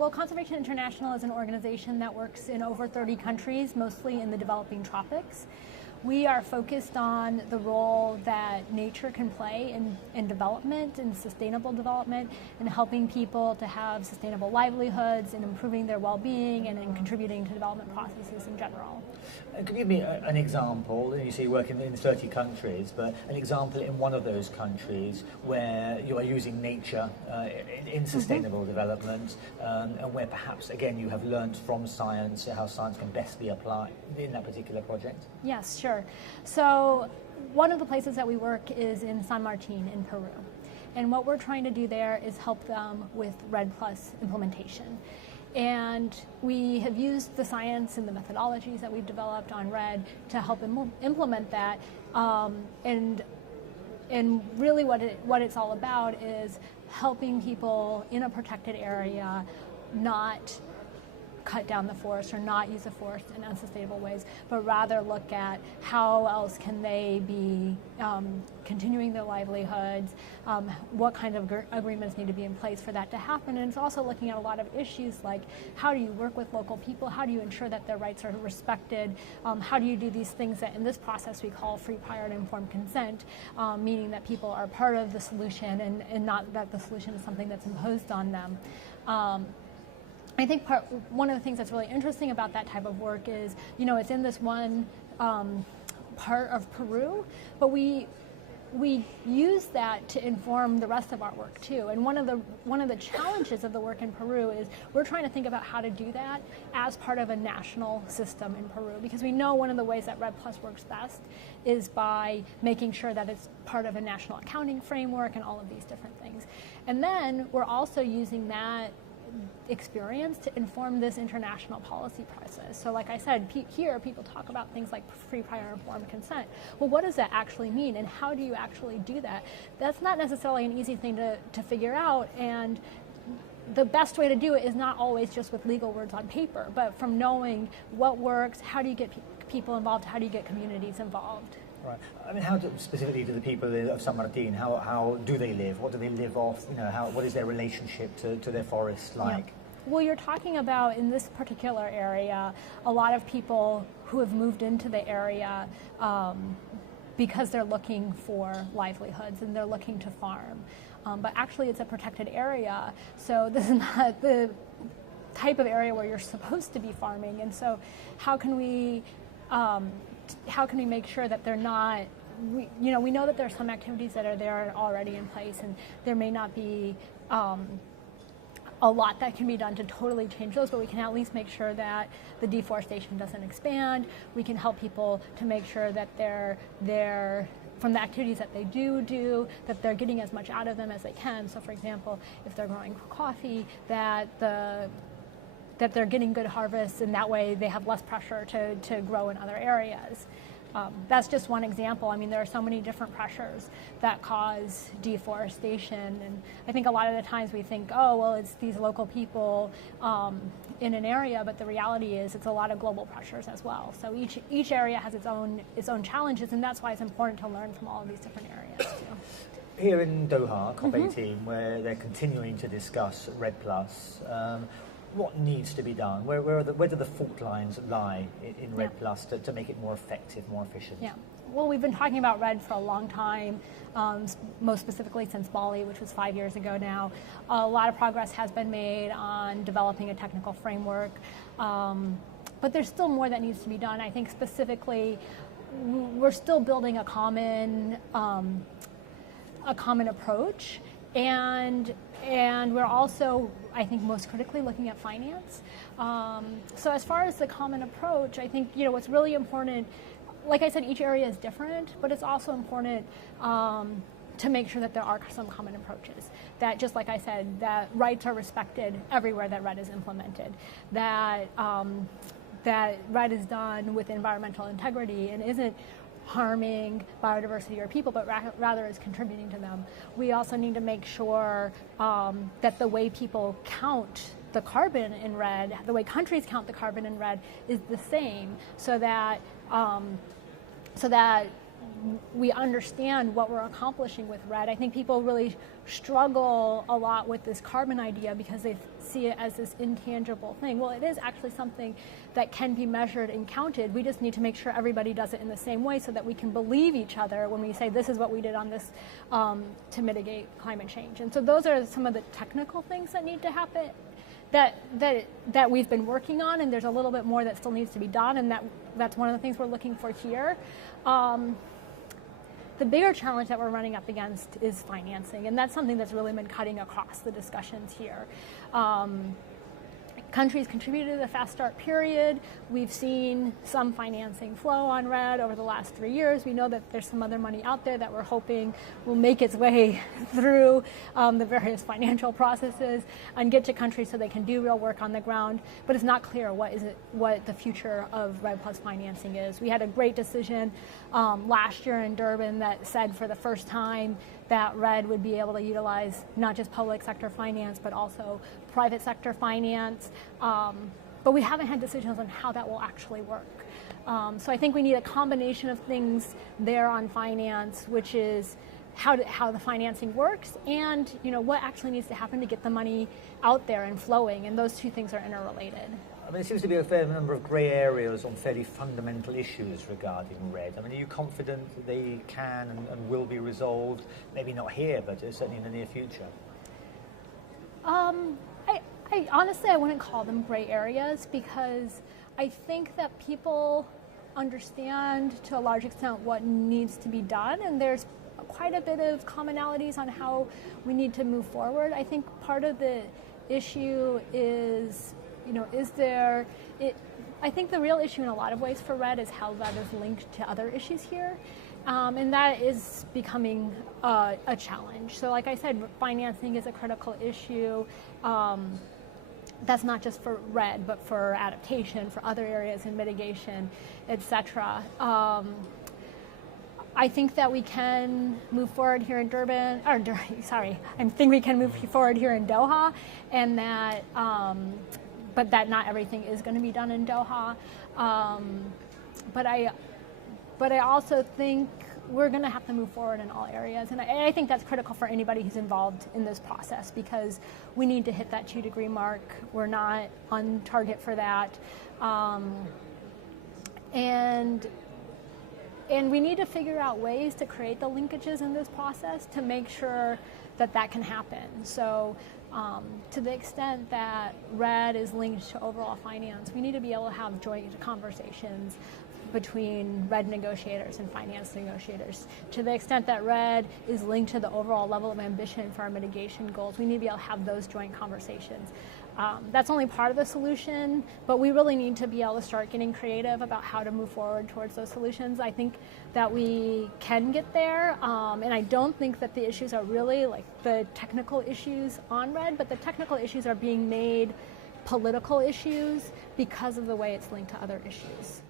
Well, Conservation International is an organization that works in over 30 countries, mostly in the developing tropics. We are focused on the role that nature can play in development and sustainable development, and helping people to have sustainable livelihoods and improving their well-being and in contributing to development processes in general. And can you give me an example? You say you work in 30 countries, but an example in one of those countries where you are using nature in sustainable development, and where perhaps, again, you have learned from science how science can best be applied in that particular project? Yes, sure. So one of the places that we work is in San Martin in Peru. And what we're trying to do there is help them with REDD+ implementation. And we have used the science and the methodologies that we've developed on REDD to help implement that. And really what it's all about is helping people in a protected area not cut down the forest or not use the forest in unsustainable ways, but rather look at how else can they be continuing their livelihoods, what kind of agreements need to be in place for that to happen. And it's also looking at a lot of issues like how do you work with local people, how do you ensure that their rights are respected, how do you do these things that in this process we call free, prior, and informed consent, meaning that people are part of the solution and not that the solution is something that's imposed on them. I think one of the things that's really interesting about that type of work is, it's in this one part of Peru, but we use that to inform the rest of our work too. And one of the challenges of the work in Peru is we're trying to think about how to do that as part of a national system in Peru, because we know one of the ways that REDD+ works best is by making sure that it's part of a national accounting framework and all of these different things. And then we're also using that experience to inform this international policy process. So like I said, here people talk about things like free, prior, and informed consent. Well, what does that actually mean, and how do you actually do that? That's not necessarily an easy thing to figure out, and the best way to do it is not always just with legal words on paper, but from knowing what works, how do you get people involved, how do you get communities involved. Right. I mean, specifically to the people of San Martin, how do they live? What do they live off? What is their relationship to their forest like? Yeah. Well, you're talking about, in this particular area, a lot of people who have moved into the area because they're looking for livelihoods and they're looking to farm. But actually it's a protected area, so this is not the type of area where you're supposed to be farming. And so how can we make sure that they're not, we know that there are some activities that are there already in place, and there may not be a lot that can be done to totally change those, but we can at least make sure that the deforestation doesn't expand. We can help people to make sure that they're from the activities that they do, that they're getting as much out of them as they can. So for example, if they're growing coffee, that they're getting good harvests, and that way they have less pressure to grow in other areas. That's just one example. I mean, there are so many different pressures that cause deforestation, and I think a lot of the times we think, oh, well, it's these local people in an area, but the reality is it's a lot of global pressures as well. So each area has its own challenges, and that's why it's important to learn from all of these different areas too. Here in Doha, COP18, where they're continuing to discuss REDD+, what needs to be done? Where do the fault lines lie in REDD+ to make it more effective, more efficient? Yeah. Well, we've been talking about REDD for a long time, most specifically since Bali, which was 5 years ago now. A lot of progress has been made on developing a technical framework, but there's still more that needs to be done. I think specifically, we're still building a common approach, and we're also, I think, most critically looking at finance. So as far as the common approach, I think what's really important, like I said, each area is different, but it's also important to make sure that there are some common approaches. That, just like I said, that rights are respected everywhere that REDD is implemented. That REDD is done with environmental integrity and isn't harming biodiversity or people, but rather is contributing to them. We also need to make sure that the way people count the carbon in REDD, the way countries count the carbon in REDD, is the same, so that we understand what we're accomplishing with red. I think people really struggle a lot with this carbon idea because they see it as this intangible thing. Well, it is actually something that can be measured and counted. We just need to make sure everybody does it in the same way so that we can believe each other when we say this is what we did on this to mitigate climate change. And so those are some of the technical things that need to happen that we've been working on, and there's a little bit more that still needs to be done, and that's one of the things we're looking for here. The bigger challenge that we're running up against is financing, and that's something that's really been cutting across the discussions here. Countries contributed to the Fast Start period. We've seen some financing flow on RED over the last 3 years. We know that there's some other money out there that we're hoping will make its way through the various financial processes and get to countries so they can do real work on the ground. But it's not clear what the future of RED Plus financing is. We had a great decision last year in Durban that said for the first time that RED would be able to utilize not just public sector finance, but also private sector finance. But we haven't had decisions on how that will actually work. So I think we need a combination of things there on finance, which is how the financing works and what actually needs to happen to get the money out there and flowing. And those two things are interrelated. I mean, there seems to be a fair number of grey areas on fairly fundamental issues regarding RED. I mean, are you confident that they can and will be resolved? Maybe not here, but certainly in the near future. I honestly, I wouldn't call them gray areas because I think that people understand to a large extent what needs to be done, and there's quite a bit of commonalities on how we need to move forward. I think part of the issue is, I think the real issue in a lot of ways for RED is how that is linked to other issues here. And that is becoming a challenge. So like I said, financing is a critical issue. That's not just for RED, but for adaptation, for other areas in mitigation, etc. I think that we can move forward here in Durban, I think we can move forward here in Doha, and that, but that not everything is going to be done in Doha. But I also think we're going to have to move forward in all areas. And I think that's critical for anybody who's involved in this process because we need to hit that 2-degree mark. We're not on target for that. And we need to figure out ways to create the linkages in this process to make sure that that can happen. So to the extent that RED is linked to overall finance, we need to be able to have joint conversations between RED negotiators and finance negotiators. To the extent that RED is linked to the overall level of ambition for our mitigation goals, we need to be able to have those joint conversations. That's only part of the solution, but we really need to be able to start getting creative about how to move forward towards those solutions. I think that we can get there, and I don't think that the issues are really like the technical issues on RED, but the technical issues are being made political issues because of the way it's linked to other issues.